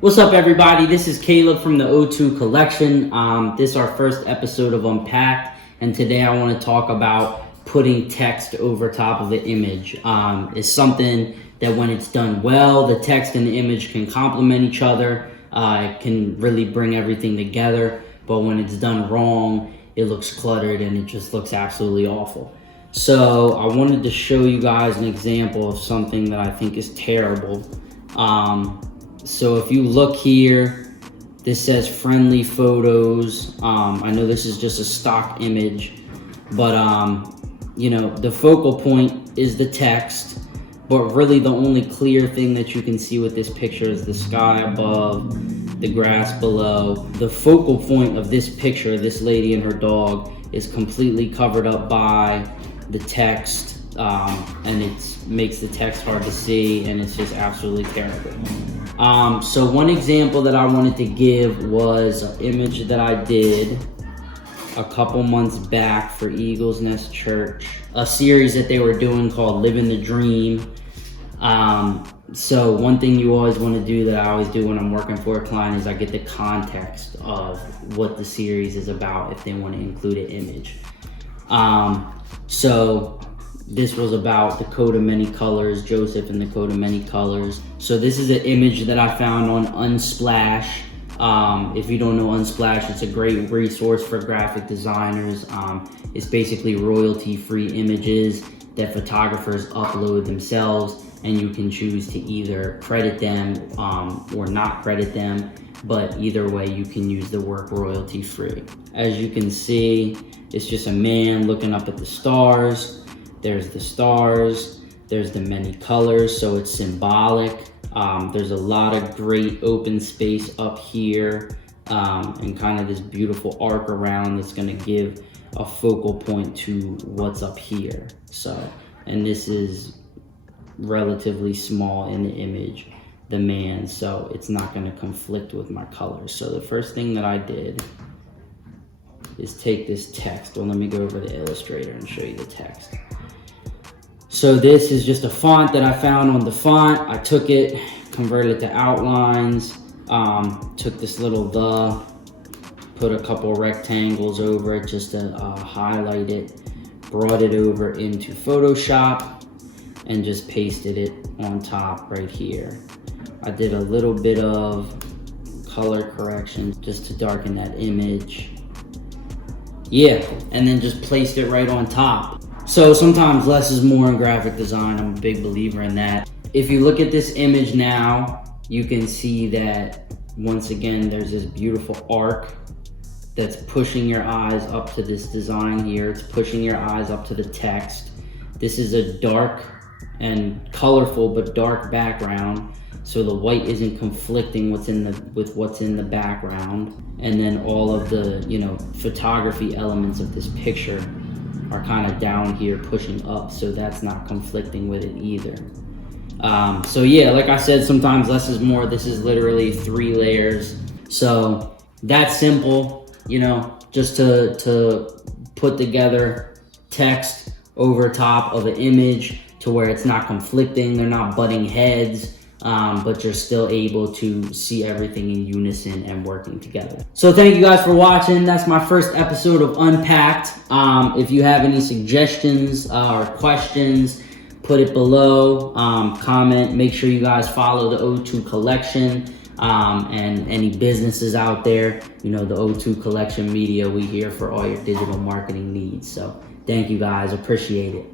What's up, everybody? This is Caleb from the O2 Collection. This is our first episode of Unpacked, and today I want to talk about putting text over top of an image. It's something that when it's done well, the text and the image can complement each other. It can really bring everything together, but when it's done wrong, it looks cluttered and it just looks absolutely awful. So I wanted to show you guys an example of something that I think is terrible. So if you look here, this says friendly photos. I know this is just a stock image, but you know, the focal point is the text, but really the only clear thing that you can see with this picture is the sky above, the grass below. The focal point of this picture, this lady and her dog, is completely covered up by the text, and it makes the text hard to see, and it's just absolutely terrible. So one example that I wanted to give was an image that I did a couple months back for Eagles Nest Church, a series that they were doing called Living the Dream. So one thing you always want to do, that I always do when I'm working for a client, is I get the context of what the series is about if they want to include an image. So this was about the coat of many colors, Joseph and the coat of many colors. So this is an image that I found on Unsplash. If you don't know Unsplash, it's a great resource for graphic designers. It's basically royalty-free images that photographers upload themselves, and you can choose to either credit them or not credit them, but either way you can use the work royalty-free. As you can see, it's just a man looking up at the stars. There's the stars, there's the many colors, so it's symbolic. There's a lot of great open space up here, and kind of this beautiful arc around that's gonna give a focal point to what's up here. So, and this is relatively small in the image, the man, so it's not gonna conflict with my colors. So the first thing that I did is take this text. Well, let me go over the Illustrator and show you the text. So this is just a font that I found on the font. I took it, converted it to outlines, took this little "the," put a couple rectangles over it just to highlight it, brought it over into Photoshop, and just pasted it on top right here. I did a little bit of color correction just to darken that image. Yeah, and then just placed it right on top. So sometimes less is more in graphic design. I'm a big believer in that. If you look at this image now, you can see that once again there's this beautiful arc that's pushing your eyes up to this design here. It's pushing your eyes up to the text. This is a dark and colorful but dark background, so the white isn't conflicting with what's in the background. And then all of the, you know, photography elements of this picture are kind of down here pushing up, so that's not conflicting with it either. So yeah, like I said, sometimes less is more. This is literally 3 layers. So that's simple, you know, just to put together text over top of an image to where it's not conflicting, they're not butting heads, but you're still able to see everything in unison and working together. So thank you guys for watching. That's my first episode of Unpacked. If you have any suggestions or questions, put it below, comment. Make sure you guys follow the O2 Collection, and any businesses out there, you know, the O2 Collection Media, we here for all your digital marketing needs. So thank you guys, appreciate it.